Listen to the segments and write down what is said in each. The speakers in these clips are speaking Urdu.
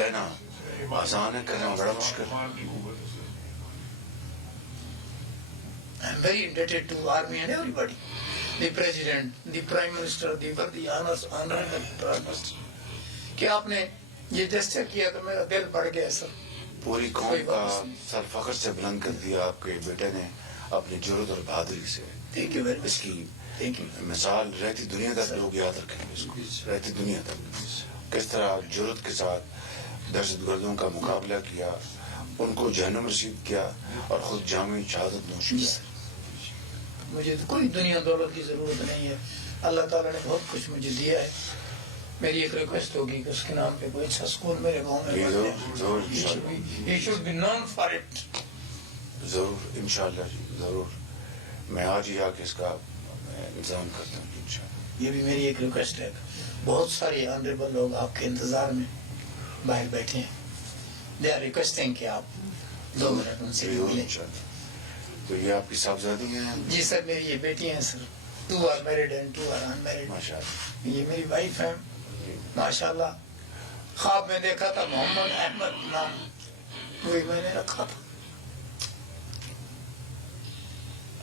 کہنا آسان ہے، کرنا بڑا مشکل ہے. I'm very indebted to army and everybody. The president, the prime minister, the honorable prime minister. کہ آپ نے یہ جسچر کیا تو میرا دل بڑھ گیا سر. پوری قوم کا سر فخر سے بلند کر دیا آپ کے بیٹے نے اپنی جرات اور بہادری سے. Thank you very much. اس کی Thank you. مثال رہتی دنیا تک لوگ یاد رکھیں گے اس کو، رہتی دنیا تک کس طرح جرات کے ساتھ دہشت گردوں کا مقابلہ کیا، ان کو جہنم رسید کیا اور خود جامع شہادت نوش کیا. مجھے کوئی دنیا دولت کی ضرورت نہیں ہے، اللہ تعالیٰ نے بہت کچھ مجھے دیا ہے. میری ایک ریکویسٹ ہوگی کہ اس کے نام پہ کوئی اچھا اسکول میرے گاؤں میں He should be known for it. ضرور انشاءاللہ جی ضرور. میں آج ہی آ کے اس کا انتظام کرتا ہوں انشاءاللہ. یہ بھی میری ایک ریکویسٹ ہے. بہت سارے آنریبل لوگ آپ کے انتظار میں باہر بیٹھے ہیں. They are requesting کہ آپ 2 منٹ ان سے بھی ملیں. تو یہ آپ کی صاحبزادی ہیں؟ جی سر، میری یہ بیٹی ہیں سر. 2 are married and 2 are unmarried. ماشاءاللہ. یہ میری وائف ہے ماشاءاللہ. خواب میں دیکھا تھا محمد احمد نام، وہی میں نے رکھا تھا.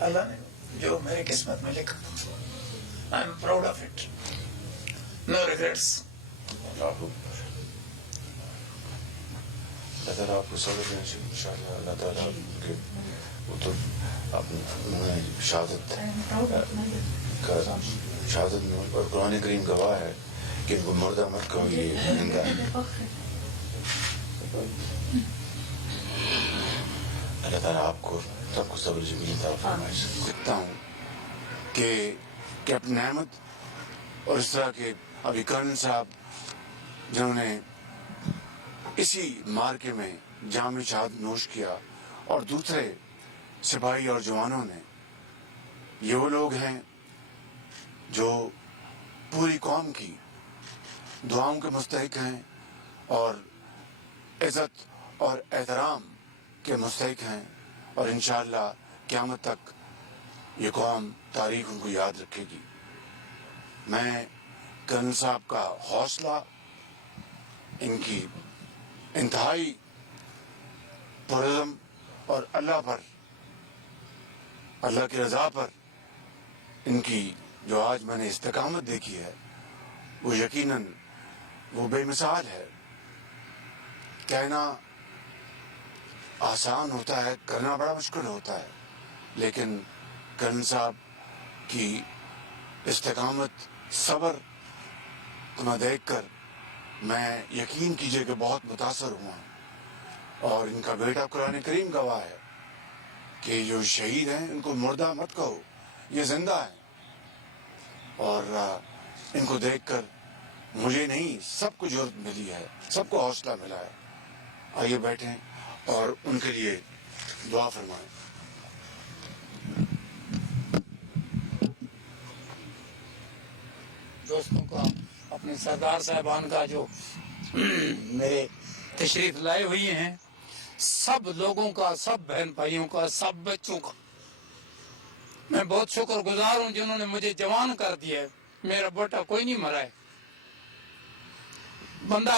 اللہ نے جو میرے قسمت میں لکھا تھا. I am proud of it. No regrets. اللہ تعالیٰ آپ کو صبر دینا چاہیے انشاءاللہ. اللہ تعالیٰ کے وہ تو اپنے شہادت میں اور قرآن کریم گواہ ہے کہ ان کو مردہ مت کہو، یہ زندہ ہے. اللہ تعالیٰ آپ کو سب کو صبر جمیل عطا فرمائے. دیکھتا ہوں کہ کیپٹن احمد اور اس طرح کے ابھی کرنل صاحب جنہوں نے اسی مارکے میں جامع شہادت نوش کیا اور دوسرے سپاہی اور جوانوں نے، یہ وہ لوگ ہیں جو پوری قوم کی دعاؤں کے مستحق ہیں اور عزت اور احترام کے مستحق ہیں. اور انشاءاللہ قیامت تک یہ قوم تاریخ ان کو یاد رکھے گی. میں کرنل صاحب کا حوصلہ، ان کی انتہائی پرعزم اور اللہ کی رضا پر ان کی جو آج میں نے استقامت دیکھی ہے وہ یقیناً وہ بے مثال ہے. کہنا آسان ہوتا ہے، کرنا بڑا مشکل ہوتا ہے. لیکن کرنل صاحب کی استقامت، صبر کو میں دیکھ کر میں یقین کیجئے کہ بہت متاثر ہوا ہوں. اور ان کا بیٹا قرآن کریم گواہ ہے کہ جو شہید ہیں ان کو مردہ مت کہو، یہ زندہ ہیں. اور ان کو دیکھ کر مجھے نہیں، سب کو جرأت ملی ہے، سب کو حوصلہ ملا ہے. آئیے بیٹھیں اور ان کے لیے دعا فرمائیں. دوستوں کا، اپنے سردار صاحبان کا جو میرے تشریف لائے ہوئی ہیں، سب لوگوں کا، سب بہن بھائیوں کا، سب بچوں کا میں بہت شکر گزار ہوں جنہوں نے مجھے جوان کر دیا ہے. میرا بیٹا کوئی نہیں مرا ہے. بندہ